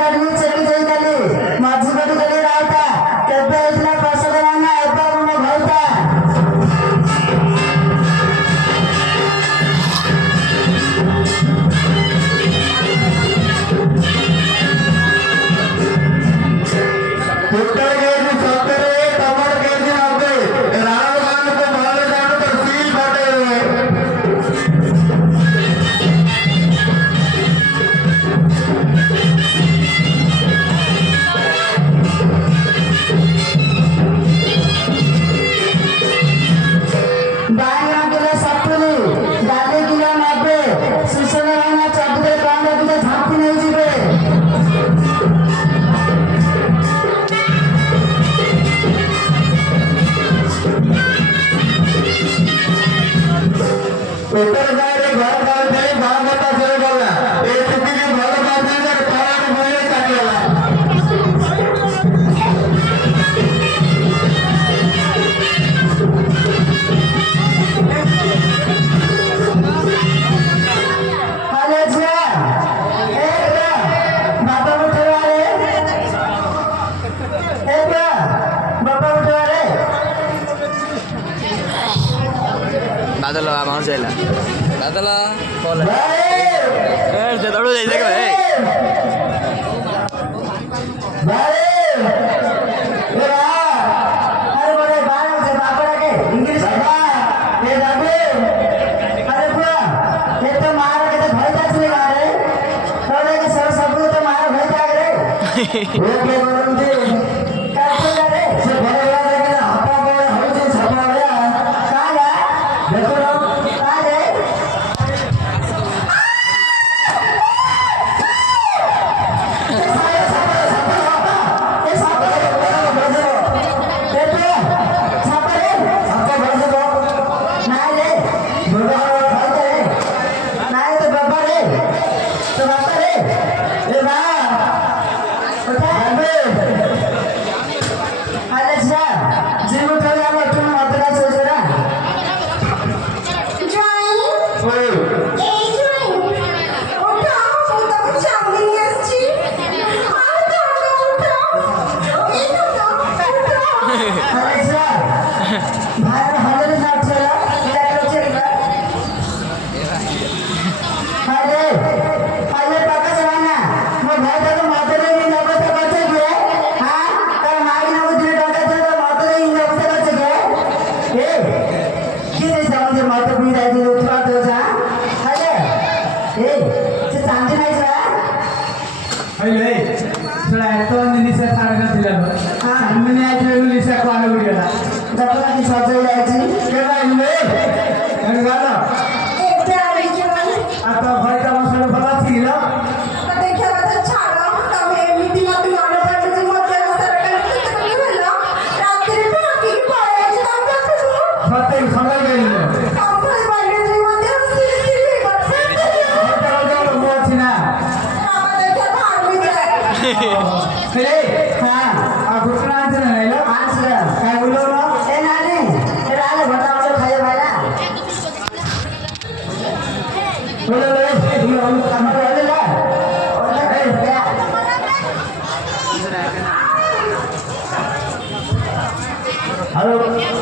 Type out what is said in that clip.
गाड़ी चली जाई गली माझी गाड़ी गली रावता केबे इतना प्रसाद मांगा एबा मो भौता उत्तर के दिन 70 कमर के दिन 90 रावण को मारे जाने पर सील फटे हुए बाया किलो 70 डाले किलो 90 सुसने रहना चबदे कांडे किलो झांपी नहीं जीवे उत्तर जाए घर घर से गांव बता चले गया ए टुकी के घर का से खाना बोले काटेला हेलो जी ए बाबा उठवा रे ए बाबा उठवा रे दादाला माणूस यायला दादाला कॉल ते दडू जायचं का भाई अरे बड़े बाल से बापड़ा के इंग्लिश बा ये दाबे अरे बुआ ये तो मार के तो भय जात नहीं मारे थोड़े के सर सब तो मार भय जाग रे वो के बोलम दे कैसे रे से भय वाला के हटा को हो जे छपा गया का गा देखो का रे हेलो